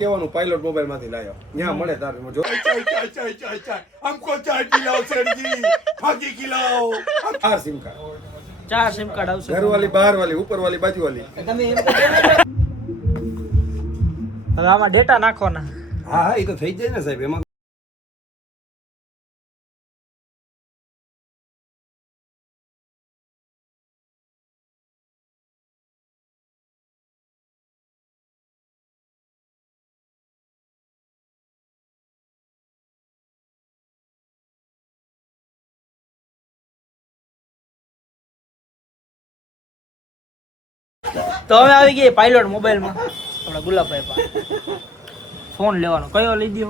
કેવાનું pilot mobile માંથી લાયો ત્યાં મળે તારે જો हमको चाय पिलाओ सर जी फाकी खिलाओ चार सिम कार्ड આવશે घर वाली बाहर वाली ऊपर वाली बाजू वाली તમે એમ હવે આમાં ડેટા નાખવાના હા હા એ તો થઈ જાય ને સાહેબ એમાં તો હવે આવી ગઈ પાયલોટ મોબાઈલમાં આપણા ગુલાબભાઈ પાસે ફોન લેવાનો કયો લઈ દો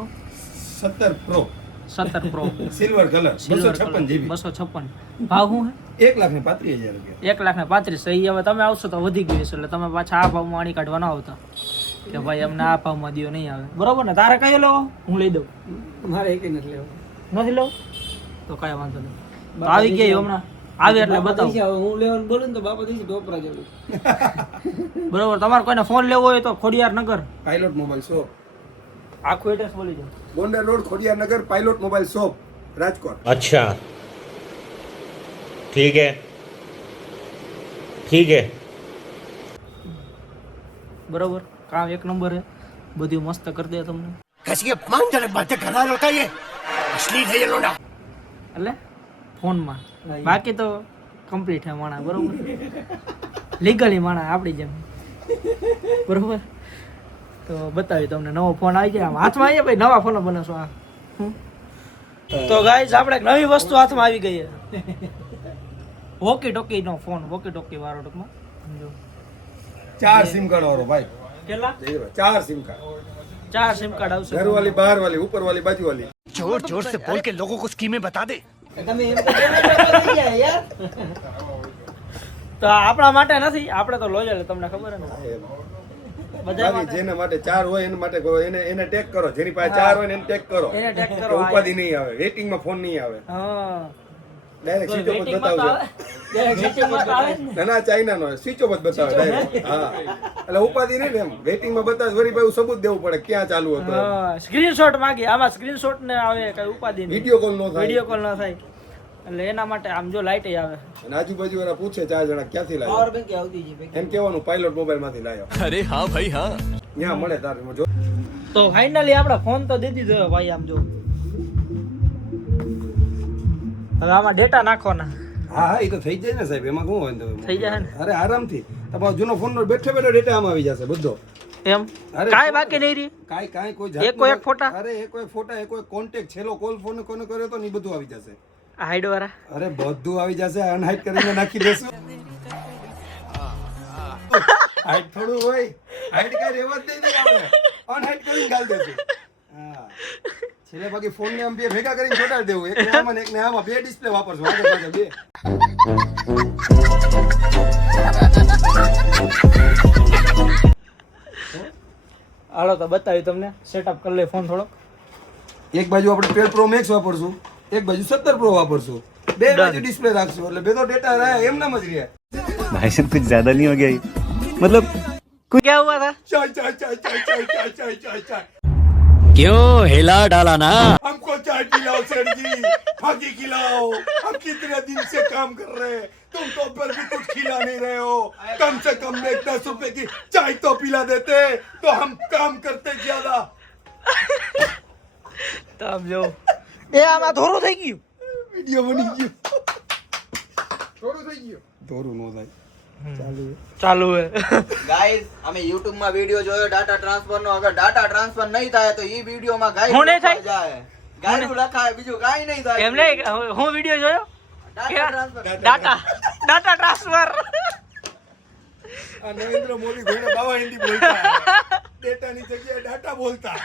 17 Pro સિલ્વર કલર 256 GB 256 ભાવ શું હે 1,35,000 રૂપિયા 1,35,000 સહી હવે તમે આવશો તો વધી ગયું છે એટલે તમે પાછા આ ભાવમાં આણી કાઢવા ન આવતા કે ભાઈ અમને આ ભાવમાં દિયો નહીં આવે બરોબર ને તારે કયો લેવો હું લઈ દઉં મારે એક નથી લેવો નથી લેવો તો કઈ વાંધો નહીં તો આવી ગઈ હમણાં આવે એટલે બતાવો હું લેવાનું બોલું ને તો બાપા દેશે ટોપરા જેવું બરોબર તમારે કોઈને ફોન લેવો હોય તો ખોડિયાર નગર પાયલોટ મોબાઈલ શોપ આખું એડ્રેસ બોલી દો ગોંડલ રોડ ખોડિયાર નગર પાયલોટ મોબાઈલ શોપ રાજકોટ अच्छा ठीक है બરોબર કામ એક નંબર હે બધું મસ્ત કરી દે તમને कैसी अपमानजनक बातें कर रहा होता ये असली है ये लोड़ा એટલે ફોનમાં બાકી તો કમ્પ્લીટ હે માણા બરોબર લીગલી માણા આપણી જેમ બરોબર તો બતાવી તમને નવો ફોન આવી જાય આમ હાથમાં આવી જાય ભાઈ નવા ફોન બનાવશો આ તો ગાઈઝ આપણે એક નવી વસ્તુ હાથમાં આવી ગઈ છે વોકી ટોકી નો ફોન વોકી ટોકી વાળો ટૂંકમાં સમજો 4 સિમ કાર્ડ વાળો ભાઈ કેટલા 4 સિમ કાર્ડ 4 સિમ કાર્ડ આવશે घर वाली बाहर वाली ऊपर वाली बाजू वाली जोर जोर से बोल के लोगों को स्कीमें बता दे તમે એમ થઈ જાય યાર તો આપણા માટે નથી આપણે તો લોયલ તમને ખબર હે ને બધા બાકી જેના માટે 4 હોય એના માટે એને ટેગ કરો જેની પાસે 4 હોય ને એને ટેગ કરો એને ટેગ કરો ઉપાધિ નહીં આવે વેટિંગ માં ફોન નહીં આવે હા ડાયરેક્ટ સ્વિચ ઓફ બતાવજો ના ચાઇના નો સ્વિચ ઓફ બતાવે ડાયરેક્ટ હા એટલે ઉપાધિ નહીં ને એમ વેટિંગ માં બતાવે વરી ભાઈ સબૂત દેવું પડે ક્યાં ચાલુ હતો હા સ્ક્રીનશોટ માંગી આમાં સ્ક્રીનશોટ ને આવે કઈ ઉપાધિ નહીં વિડિયો કોલ નો થાય વિડિયો કોલ ન થાય એટલે એના માટે આમ જો લાઈટ આવે અને આજુબાજુ વાળા પૂછે 4 જણા ક્યાંથી પાવર લાવ્યો બેંક આવતી છે એમ કહેવાનું પાયલોટ મોબાઈલ માંથી લાવ્યો अरे हाँ भाई हाँ ત્યાં મળે તારે જો તો ફાઇનલી આપણે ફોન તો દે દીધો ભાઈ આમ જો હવે આમાં ડેટા નાખવાના હા હા એ તો થઈ જાય ને સાહેબ એમાં શું વાંધો થઈ જાય ને અરે આરામથી તમારો જૂનો ફોન નો બેઠો ડેટા આમાં આવી જશે બધો એમ કાઈ બાકી નહીં રહી કાઈ કોઈ એકો એક ફોટા અરે એકો એક ફોટા એકો એક કોન્ટેક્ટ છેલ્લો કોલ ફોન કોને કર્યો તો ને બધું આવી જશે હાઈડ વાળા અરે બધું આવી જશે અનહાઈડ કરીને નાખી દેશું હાઈડ થોડું હોય હાઈડ કઈ રેવા જ નહીં આપણે અનહાઈડ કરીને ગાલ દેશું હા છેલ્લે બાકી ફોન ને આમ બે ભેગા કરીને છોડાડી દેવું એક ને આમાં ને એક ને આમાં બે ડિસ્પ્લે વાપરશું આગળ પાછળ બે હાલો તો બતાવ્યું તમને સેટઅપ કરી લે ફોન થોડો એક બાજુ આપણે 12 Pro Max વાપરશું એક બાજુ 17 Pro વાપરશું બે બાજુ ડિસ્પ્લે રાખશું એટલે બે તો ડેટા રહે એમનામ જ રહે भाई साहब कुछ ज्यादा नहीं हो गया ये? मतलब क्या हुआ था चाय चाय चाय चाय चाय चाय चाय चाय चाय क्यों हिला डाला ना हमको चाय पिलाओ सर जी फाकी खिलाओ हम कितने दिन से काम कर रहे हैं तुम तो पर भी कुछ खिला नहीं रहे हो कम से कम 10 रुपए की चाय तो पिला देते तो हम काम करते ज्यादा તો આમ જો એ આમાં થોડું થઈ ગયું वीडियो बनी गयो થોડું થઈ ગયું થોડું નો થાય ચાલુ હે ગાઈસ અમે YouTube માં વિડિયો જોયો ડાટા ટ્રાન્સફર નો અગર ડાટા ટ્રાન્સફર નહીં થાય તો ઈ વિડિયો માં ગાઈસ હું નહીં થાય? જાય ગાઈસ લખાય બીજું કાઈ નહીં થાય એમ નહીં હું વિડિયો જોયો ડાટા ટ્રાન્સફર ડાટા ટ્રાન્સફર આ નરેન્દ્ર મોદી ઘોડે બાવા હિન્દી બોલતા ડેટા ની જગ્યાએ ડાટા બોલતા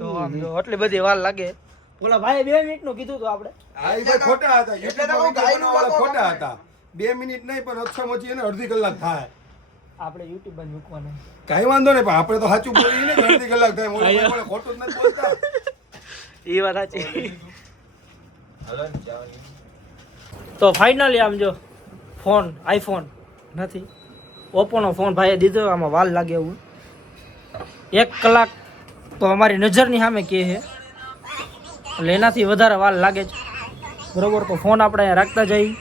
તો આમ જો આટલી બધી વાર લાગે ઓલા ભાઈ 2 મિનિટ નું કીધું તો આપણે આ ઈ ભાઈ ખોટા હતા એટલે તો ગાયનું વાળા ખોટા હતા 2 મિનિટ નહીં પણ ઓછામાં ઓછી એને અડધી કલાક થાય આપણે YouTube પર મૂકવાનું કઈ વાંધો નહીં પણ આપણે તો સાચું બોલીએ ને અડધી કલાક થાય ઓલા ભાઈ ખોટું જ નથી બોલતા એ વાત સાચી તો ફાઇનલી આમ જો ફોન આઈફોન નથી ઓપ્પો નો ફોન ભાઈએ દીધો આમાં વાલ લાગે એવું 1 કલાક તો અમારી નજરની સામે કહે છે, એટલે એનાથી વધારે વાર લાગે છે, બરોબર. તો ફોન આપણે અહીંયા રાખતા જઈએ,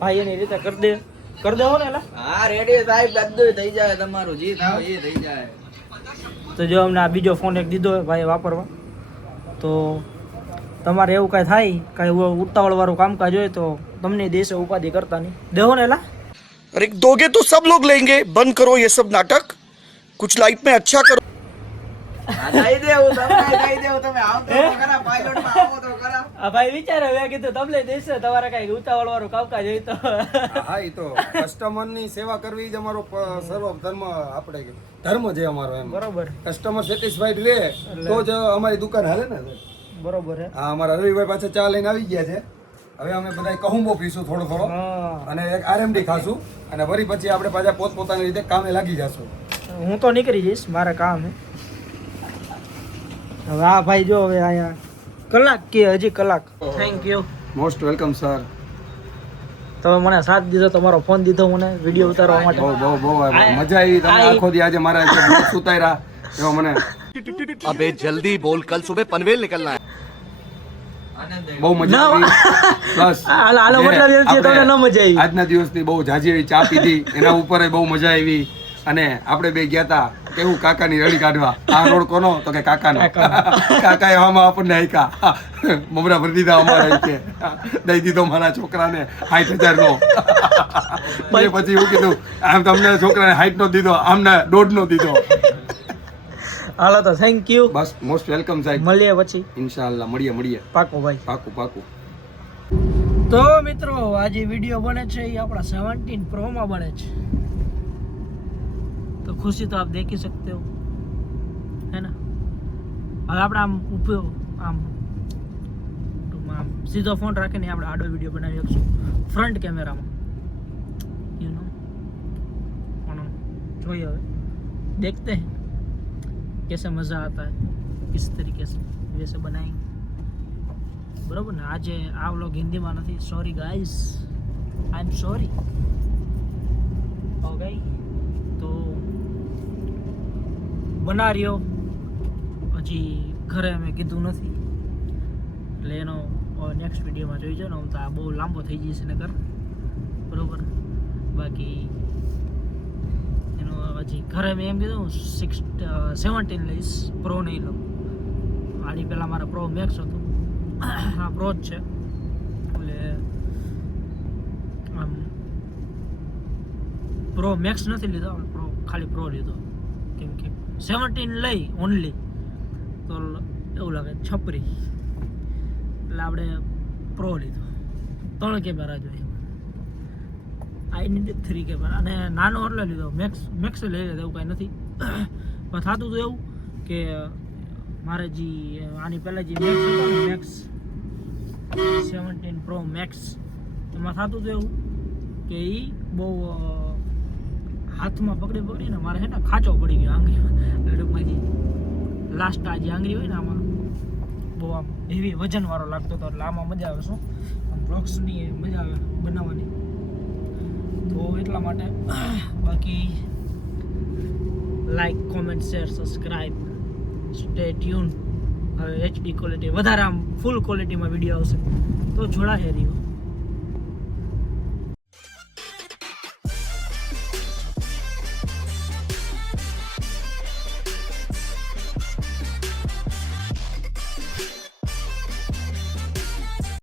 ભાઈ એની રીતે કરી દેવો ને એલા. હા રેડી સાહેબ, બધું થઈ જાય તમારું, જી થાવ એ થઈ જાય. તો જો અમને આ બીજો ફોન એક દીધો હોય ભાઈ વાપરવા, તો તમારે એવું કાંઈ થાય, કાંઈ ઉતાવળવાળું કામકાજ હોય તો તમને દેશે, ઉપાધિ કરતા નહીં. દેવો ને એલા. अरे दोगे तो सब लोग लेंगे, बंद करो ये सब नाटक, कुछ लाइफ में अच्छा करो. દઈ દેવું તમે આવો તો ખરા, પાયલોટમાં આવો તો ખરા. આ ભાઈ વિચારે મેં કીધું તમને દેશે, તમારે કાંઈ ઉતાવળવાળું કામકાજ હોય તો હા એ તો કસ્ટમરની સેવા કરવી જ અમારો સર્વ ધર્મ, આપણે ધર્મ છે અમારો એમ. બરોબર કસ્ટમર સેટિસ્ફાઈડ રહે તો જ અમારી દુકાન હાલે ને. બરોબર હે. હા અમારા રવિભાઈ પાછા ચા લઈને આવી ગયા છે. હવે અમે બધા કહુંબો પીશું થોડો હા, અને એક આરએમડી ખાશું અને વળી પછી આપણે પાછા પોતપોતાની રીતે કામે લાગી જશું. હું તો નીકળી જઈશ, મારે કામ હે. હવે આ ભાઈ જો હવે અહીંયા કલાક કે હજી કલાક. Thank you, most welcome sir. તમે મને સાથ દીધો, તમારો ફોન દીધો મને વિડીયો ઉતારવા માટે. બહુ મજા આવી. તમે આખો દી આજે મારા બ્લોગ્સ ઉતાર્યા એવો મને अबे जल्दी बोल, कल सुबह पनवेल निकलना है. બહુ મજા આવી. પ્લસ હાલો મતલબ એમ છે તમને ન મજા આવી. આજના દિવસની બહુ ઝાઝી એવી ચા પીધી, એના ઉપર બહુ મજા આવી. અને આપણે બે ગયા હતા કેવું કાકાની રડી કાઢવા. આ રોડ કોનો? તો કે કાકાનો. કાકાએ આમાં આપણને હાઈકા મમરા ભરી દીધા અમારા કે દઈ દીધો મારા છોકરાને 60,000 નો. એ પછી એવું કીધું આમ તમને છોકરાને 60 નો દીધો, આમને 1.5 નો દીધો. હાલો તો thank you. Bus most welcome સાહેબ. મળીએ પછી ઇન્શાલ્લાહ મળીએ. પાકો ભાઈ, પાકું. તો મિત્રો આજે વિડીયો બને છે એ આપણા 17 Pro માં બને છે, તો ખુશી તો આપ દેખી सकते हो, है ना. હવે આપણે આમ ઉપયોગ આમ સીધો ફોન રાખીને આપણે આડો વિડીયો બનાવી શકશું ફ્રન્ટ કેમેરામાં, યુ નો. પણ જોઈએ હવે, देखते हैं कैसे मज़ा आता है, किस तरीके से वैसे बनाएंगे, बराबर ને. આજે આ વ્લોગ હિન્દીમાં નથી, sorry guys, I am sorry. Okay, તો બના રહ્યો, હજી ઘરે મેં કીધું નથી, એટલે એનો નેક્સ્ટ વિડીયોમાં જોઈજો ને. હું તો આ બહુ લાંબો થઈ જશે ને કર, બરાબર. બાકી એનો હજી ઘરે મેં એમ કીધું 17 લઈશ, પ્રો નહીં લઉં. આની પહેલાં મારા પ્રો મેક્સ હતું, હા પ્રો જ છે, એટલે આમ પ્રો મેક્સ નથી લીધો, પ્રો ખાલી પ્રો લીધો, કેમ કે 17 લઈ ઓનલી તો એવું લાગે છપરી, એટલે આપણે પ્રો લીધો. 3 કેમેરા જોઈએ, આઈ નીડ 3 કેમેરા, અને નાનો એટલે લીધો મેક્સ લઈ લીધો, એવું કાંઈ નથી. પણ થતું તો એવું કે મારે જે આની પહેલાં જે મેક્સ હતો ને, મેક્સ 17 Pro Max, એમાં થતું તો એવું કે એ બહુ હાથમાં પકડીને મારે છે ને ખાંચો પડી ગયો આંગળીમાં, ટૂંકમાંથી લાસ્ટ આ જે આંગળી હોય ને આમાં બહુ આમ હેવી વજનવાળો લાગતો હતો, એટલે આમાં મજા આવે. શું બ્લોગ્સની મજા આવે બનાવવાની, તો એટલા માટે. બાકી like, comment, share, subscribe, stay tune. હવે HD ક્વોલિટી વધારે આમ ફૂલ ક્વોલિટીમાં વિડીયો આવશે, તો જોડાશે રહ્યો.